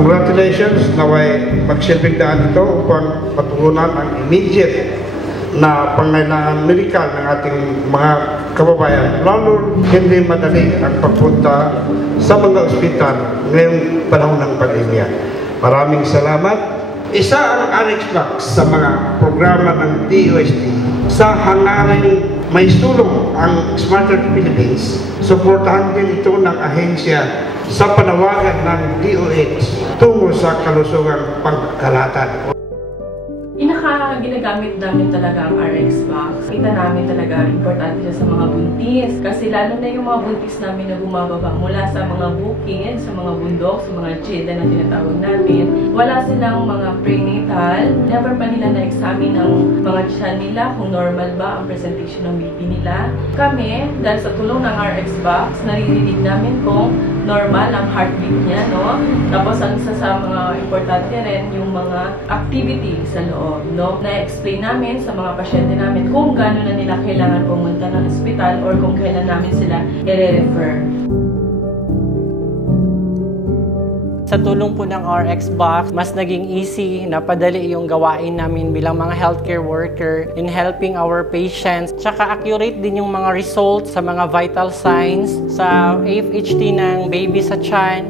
Congratulations, naway magsilbing daan ito upang matugunan ang immediate na pangailangan medical ng ating mga kababayan, lalo hindi madali ang pagpunta sa mga ospital ngayong panahon ng pandemya. Maraming salamat. Isa ang RxBox sa mga programa ng DOST sa hangaring may sulong ang Smarter Philippines. Suportahan din ito ng ahensya sa panawagan ng DOH tungo sa kalusugang pangkalahatan. Ginagamit namin talaga ang RxBox. Kita namin talaga importante siya sa mga buntis. Kasi lalo na yung mga buntis namin na bumababa mula sa mga bukid, sa mga bundok, sa mga GEDA na tinatawag natin. Wala silang mga prenatal. Never pa nila na-examine ang mga tiyan nila kung normal ba ang presentation ng baby nila. Kami, dahil sa tulong ng RxBox, naririnig namin kung normal ang heartbeat niya, no? Tapos ang isa sa mga importante rin yung mga activity sa loob, no? Na-explain namin sa mga pasyente namin kung gano'n na nila kailangan pumunta ng ospital or kung kailan namin sila i-refer. Sa tulong po ng RxBox, mas naging easy na padali yung gawain namin bilang mga healthcare worker in helping our patients. Tsaka accurate din yung mga results sa mga vital signs, sa AFHT ng baby sa tiyan,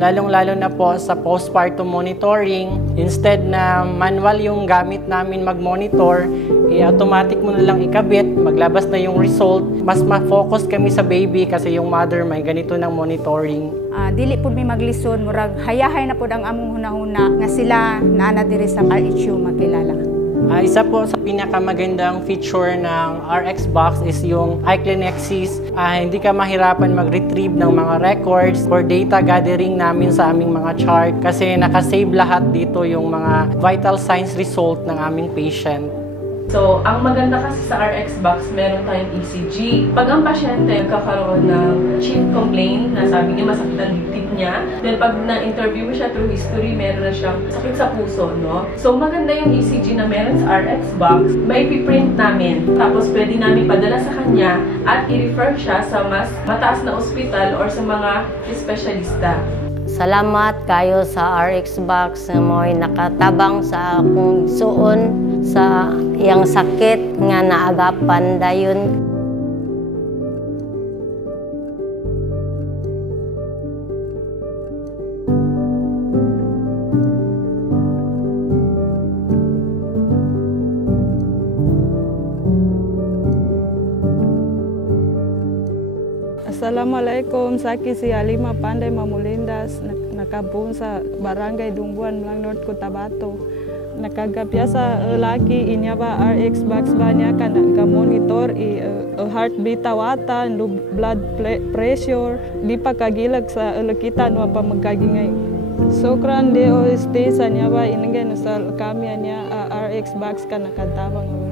lalong-lalo na po sa postpartum monitoring. Instead na manual yung gamit namin mag-monitor, automatic mo na lang ikabit, maglabas na yung result. Mas ma-focus kami sa baby kasi yung mother may ganito ng monitoring. Dili po may maglison, murag hayahay na po ang among hunahuna nga sila naana diri sa RHU makilala. Isa po sa pinakamagandang feature ng RxBox is yung iClinexis. Hindi ka mahirapan mag-retrieve ng mga records for data gathering namin sa aming mga chart kasi nakasave lahat dito yung mga vital signs result ng aming patient. So, ang maganda kasi sa RxBox, meron tayong ECG. Pag ang pasyente nagkakaroon ng chief complaint na sabi niya masakit ang dibdib niya, then pag na-interview mo siya through history, meron na siyang sakit sa puso, no? So, maganda yung ECG na meron sa RxBox, may piprint namin. Tapos, pwede namin padala sa kanya at i-refer siya sa mas mataas na ospital or sa mga espesyalista. Salamat kayo sa RxBox na mo'y nakatabang sa akong suon sa iyang sakit nga naagapan dayon. Assalamualaikum, Saki si Halima Panday Mamulindas, nakabung sa Barangay Dungbuan, Malang North, Cotabato. Nakagapya sa laki inya ba RxBox ba niya ka monitor heartbeat tawatan, blood pressure, di pa kagilag sa kita no pa magkagingay. Sokran DOST sa niya ba iningay no sa kami niya RxBox ka nakatabang.